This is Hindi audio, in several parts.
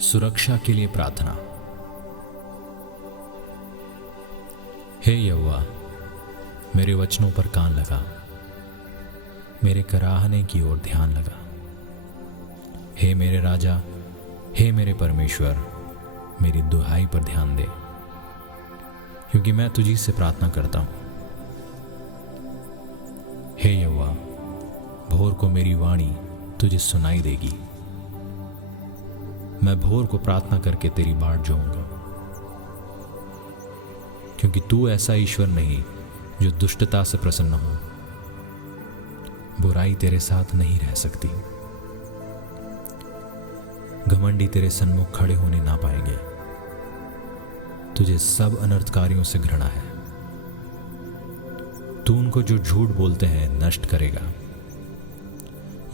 सुरक्षा के लिए प्रार्थना। हे यहोवा, मेरे वचनों पर कान लगा, मेरे कराहने की ओर ध्यान लगा। हे मेरे राजा, हे मेरे परमेश्वर, मेरी दुहाई पर ध्यान दे, क्योंकि मैं तुझी से प्रार्थना करता हूं। हे यहोवा, भोर को मेरी वाणी तुझे सुनाई देगी। मैं भोर को प्रार्थना करके तेरी बाट जोऊंगा, क्योंकि तू ऐसा ईश्वर नहीं जो दुष्टता से प्रसन्न हो। बुराई तेरे साथ नहीं रह सकती। घमंडी तेरे सन्मुख खड़े होने ना पाएंगे। तुझे सब अनर्थकारियों से घृणा है। तू उनको जो झूठ बोलते हैं नष्ट करेगा।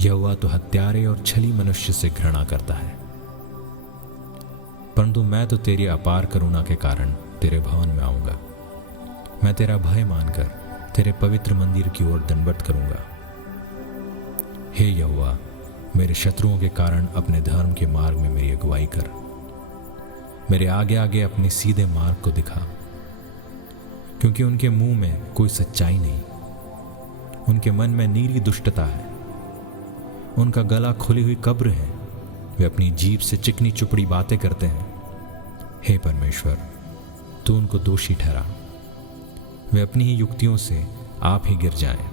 यहोवा तो हत्यारे और छली मनुष्य से घृणा करता है। परंतु मैं तो तेरी अपार करुणा के कारण तेरे भवन में आऊंगा। मैं तेरा भय मानकर तेरे पवित्र मंदिर की ओर दंडवत करूंगा। हे यहोवा, मेरे शत्रुओं के कारण अपने धर्म के मार्ग में मेरी अगुवाई कर। मेरे आगे आगे अपने सीधे मार्ग को दिखा, क्योंकि उनके मुंह में कोई सच्चाई नहीं। उनके मन में नीरी दुष्टता है। उनका गला खुली हुई कब्र है। वे अपनी जीभ से चिकनी चुपड़ी बातें करते हैं। हे परमेश्वर, तू उनको दोषी ठहरा। वे अपनी ही युक्तियों से आप ही गिर जाएं।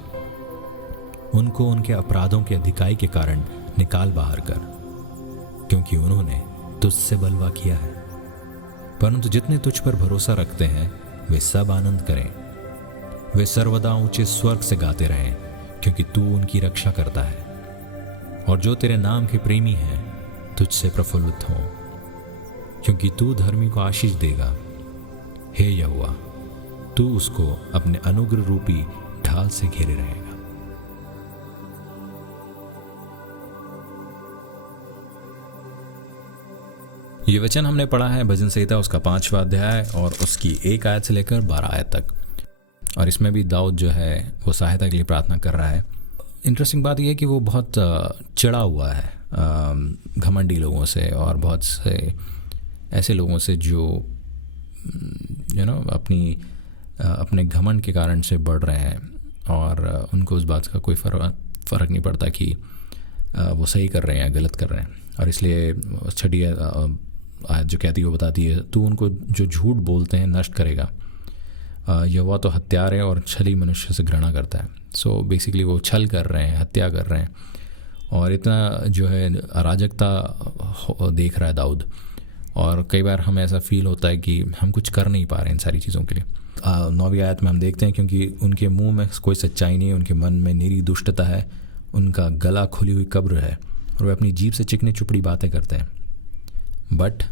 उनको उनके अपराधों के अधिकाई के कारण निकाल बाहर कर, क्योंकि उन्होंने तुझसे बलवा किया है। परंतु जितने तुझ पर भरोसा रखते हैं वे सब आनंद करें। वे सर्वदा ऊंचे स्वर्ग से गाते रहें, क्योंकि तू उनकी रक्षा करता है। और जो तेरे नाम के प्रेमी हैं तुझसे प्रफुल्लित हो, क्योंकि तू धर्मी को आशीष देगा। हे यहोवा, तू उसको अपने अनुग्रह रूपी ढाल से घेरे रहेगा। ये वचन हमने पढ़ा है भजन संहिता उसका 5वां अध्याय और उसकी 1 आयत से लेकर 12 आयत तक। और इसमें भी दाऊद जो है वो सहायता के लिए प्रार्थना कर रहा है। इंटरेस्टिंग बात यह है कि वो बहुत चिढ़ा हुआ है घमंडी लोगों से और बहुत से ऐसे लोगों से जो अपने घमंड के कारण से बढ़ रहे हैं और उनको उस बात का कोई फ़र्क नहीं पड़ता कि वो सही कर रहे हैं या गलत कर रहे हैं। और इसलिए छठी आयत जो कहती है वो बताती है, तू उनको जो झूठ बोलते हैं नष्ट करेगा। यहोवा तो हत्यारे और छली मनुष्य से घृणा करता है। सो बेसिकली वो छल कर रहे हैं, हत्या कर रहे हैं और इतना जो है अराजकता देख रहा है दाऊद। और कई बार हमें ऐसा फील होता है कि हम कुछ कर नहीं पा रहे इन सारी चीज़ों के लिए। 9वीं आयत में हम देखते हैं, क्योंकि उनके मुंह में कोई सच्चाई नहीं है, उनके मन में निरी दुष्टता है, उनका गला खुली हुई कब्र है और वे अपनी जीभ से चिकनी चुपड़ी बातें करते हैं। बट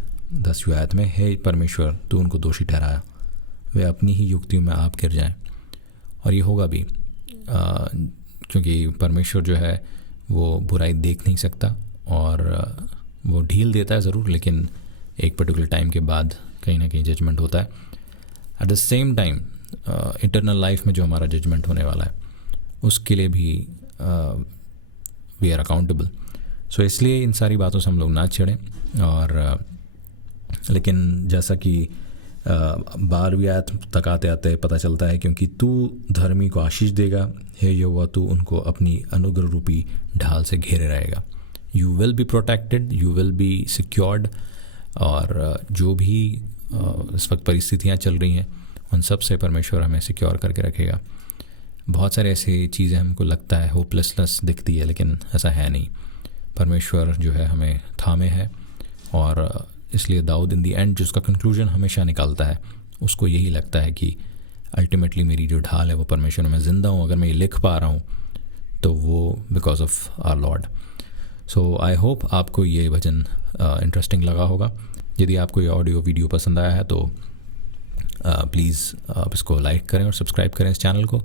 10वीं आयत में, हे परमेश्वर, तू उनको दोषी ठहराया। वे अपनी ही युक्तियों में आप गिर जाएं। और ये होगा भी, क्योंकि परमेश्वर जो है वो बुराई देख नहीं सकता और वो ढील देता है ज़रूर, लेकिन एक पर्टिकुलर टाइम के बाद कहीं ना कहीं जजमेंट होता है। At the same time eternal life में जो हमारा जजमेंट होने वाला है उसके लिए भी वी आर अकाउंटेबल। सो इसलिए इन सारी बातों से हम लोग ना छिड़ें। और लेकिन जैसा कि 12वीं आयत तक आते आते पता चलता है, क्योंकि तू धर्मी को आशीष देगा। हे यहोवा, तू उनको अपनी अनुग्रह रूपी ढाल से घेरे रहेगा। You will be protected, you will be secured. और जो भी इस वक्त परिस्थितियाँ चल रही हैं उन सब से परमेश्वर हमें सिक्योर करके रखेगा। बहुत सारे ऐसी चीज़ें हमको लगता है होपलेसनेस दिखती है, लेकिन ऐसा है नहीं। परमेश्वर जो है हमें थामे है। और इसलिए दाऊद इन दी एंड जो उसका कंक्लूजन हमेशा निकालता है, उसको यही लगता है कि अल्टीमेटली मेरी जो ढाल है वो परमेश्वर में ज़िंदा हूँ। अगर मैं ये लिख पा रहा हूँ तो वो because of our lord. So I hope आपको ये भजन इंटरेस्टिंग लगा होगा। यदि आपको ये ऑडियो वीडियो पसंद आया है तो प्लीज़ आप इसको लाइक करें और सब्सक्राइब करें इस चैनल को।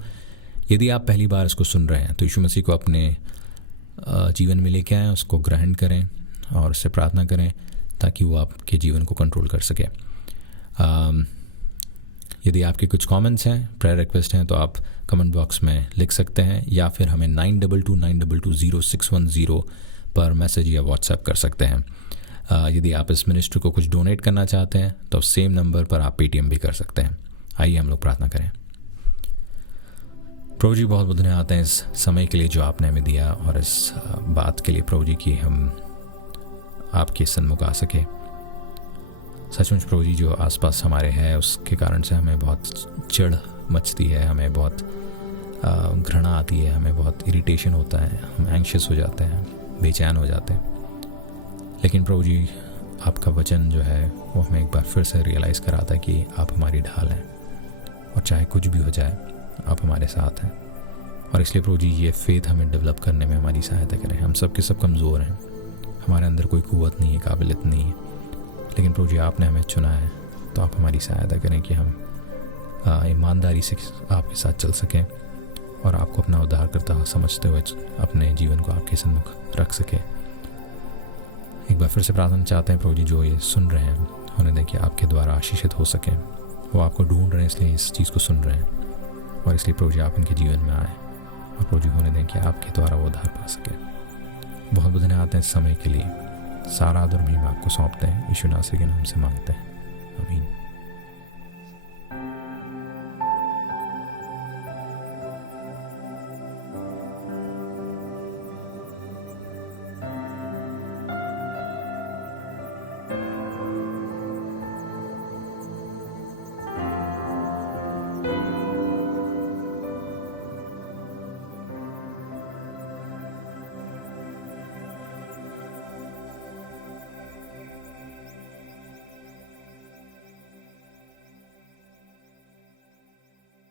यदि आप पहली बार इसको सुन रहे हैं तो यीशु मसीह को अपने जीवन में लेके आएँ, उसको ग्रहण करें और उससे प्रार्थना करें ताकि वो आपके जीवन को कंट्रोल कर सके। यदि आपके कुछ कमेंट्स हैं, प्रेयर रिक्वेस्ट हैं, तो आप कमेंट बॉक्स में लिख सकते हैं या फिर हमें 9229220610 पर मैसेज या व्हाट्सएप कर सकते हैं। यदि आप इस मिनिस्ट्री को कुछ डोनेट करना चाहते हैं तो सेम नंबर पर आप पेटीएम भी कर सकते हैं। आइए हम लोग प्रार्थना करें। प्रभु जी, बहुत बहुत धन्यवाद हैं इस समय के लिए जो आपने हमें दिया, और इस बात के लिए प्रभु जी कि हम आपके सन्मुख आ सके। सचमुच प्रभु जी, जो आसपास हमारे है उसके कारण से हमें बहुत चिढ़ मचती है, हमें बहुत घृणा आती है, हमें बहुत इरिटेशन होता है, हम एंग्शियस हो जाते हैं, बेचैन हो जाते हैं। लेकिन प्रभु जी, आपका वचन जो है वो हमें एक बार फिर से रियलाइज़ कराता है कि आप हमारी ढाल हैं, और चाहे कुछ भी हो जाए आप हमारे साथ हैं। और इसलिए प्रभु जी, ये फेथ हमें डेवलप करने में हमारी सहायता करें। हम सब के सब कमज़ोर हैं, हमारे अंदर कोई कुव्वत नहीं है, काबिलियत नहीं है, लेकिन प्रभु जी आपने हमें चुना है, तो आप हमारी सहायता करें कि हम ईमानदारी से आपके साथ चल सकें और आपको अपना उद्धारकर्ता समझते हुए अपने जीवन को आपके सन्मुख रख सकें। एक बार फिर से प्रार्थना चाहते हैं प्रभु जी, जो ये सुन रहे हैं उन्हें दें कि आपके द्वारा आशीषित हो सकें। वो आपको ढूंढ रहे हैं, इसलिए इस चीज़ को सुन रहे हैं, और इसलिए प्रभु जी आप इनके जीवन में आए और प्रभु जी होने दें कि आपके द्वारा वो उद्धार पा सकें। बहुत बहुत धन्यवाद हैं इस समय के लिए। सारा आदर महिमा आपको सौंपते हैं, यीशु नासरी के नाम से मांगते हैं, आमीन।